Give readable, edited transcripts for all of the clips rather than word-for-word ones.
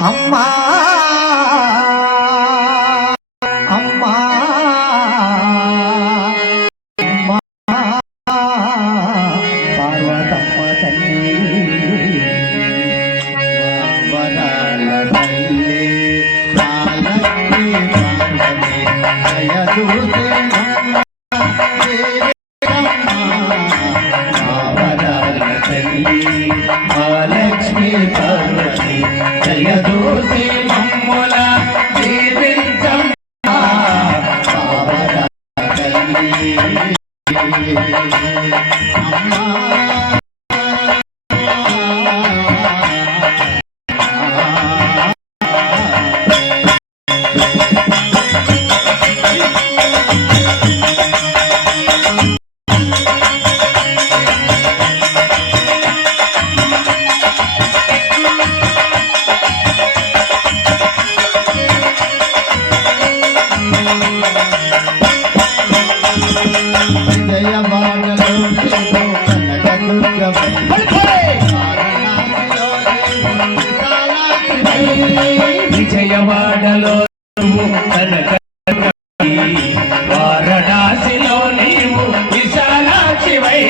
అమ్మా అమ్మా పార్వతమ్మ తల్లి వరాల తల్లి మహాలక్ష్మి పార్వతి జయదూసి మమ్ముల దీవించమ్మా పావన తల్లి అమ్మా విజయవాడలో వారణాసిలో నీవు విశాలాక్షివై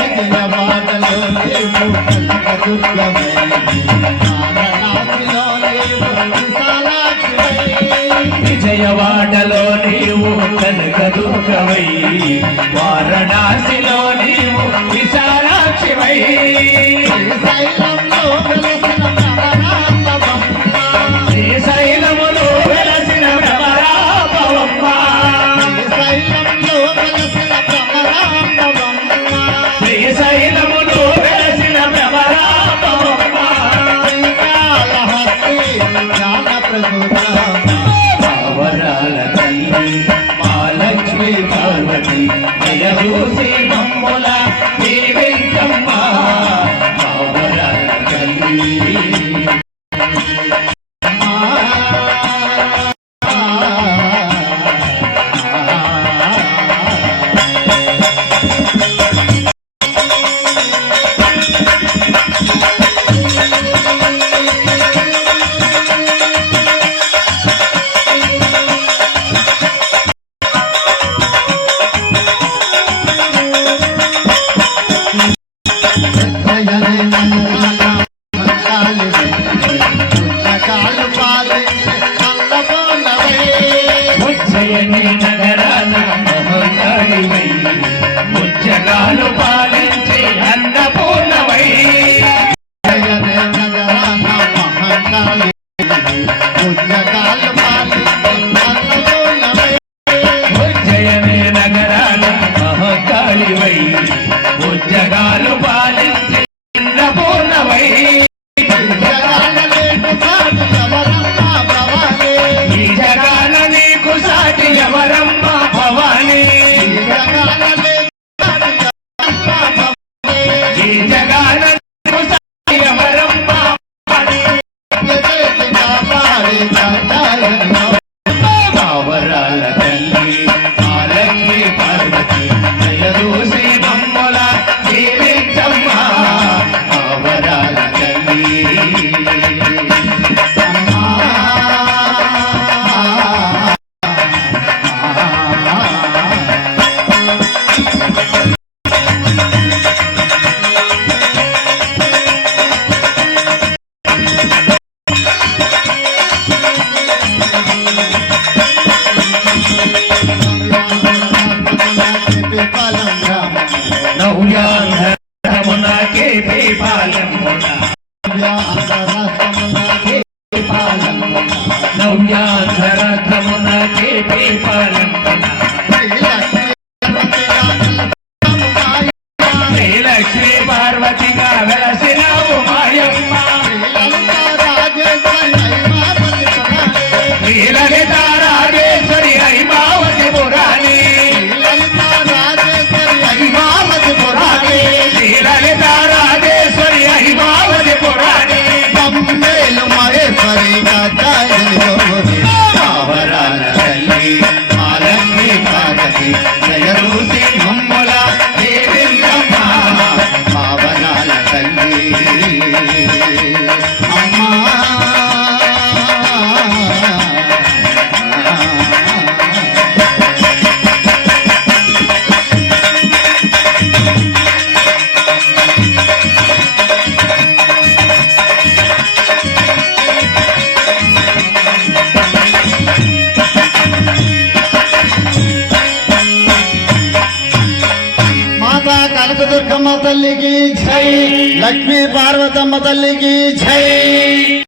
విజయవాడలో నీవు విజయవాడలో నీవు కనకదుర్గవై వారణాసిలో నీవు విశాలాక్షివై శ్రీశైలములో వెలసిన భ్రమరాంబవమ్మ శ్రీశైలములో వెలసిన భ్రమరాంబవమ్మ వరాల తల్లి మహాలక్ష్మి పార్వతి జయదూసి మమ్ముల దీవించమ్మా వరాల తల్లి ఉజ్జయిని నగరాన మహంకాళివై ముజ్జగాలు పాలించి అన్నపూర్ణవై ఉజ్జయిని నగరాన మహంకాళివై ముజ్జగాలు పాలించి అన్నపూర్ణవై ఈ జగాన నీకు సాటి ఎవరమ్మ భవాని ఈ జగాన నీకు సాటి ఎవరమ్మ వరాల తల్లి మహాలక్ష్మి పార్వతి జయదూసి మమ్ముల దీవించమ్మా వరాల తల్లి నవ్యాంధ్రమున కేపీ పాలమున నవ్యాంధ్రమున కేపీ పాలమున శ్రీలక్ష్మీ పార్వతిగా వెలసినావు మాయమ్మ శ్రీలలిత రాజేశ్వరి హైమావతి పురాణి శ్రీలలిత రాజేశ్వరి హైమావతి పురాణి మహేశ్వరి కనకదుర్గమ్మ తల్లికి జై, లక్ష్మీ పార్వతమ్మ తల్లికి జై.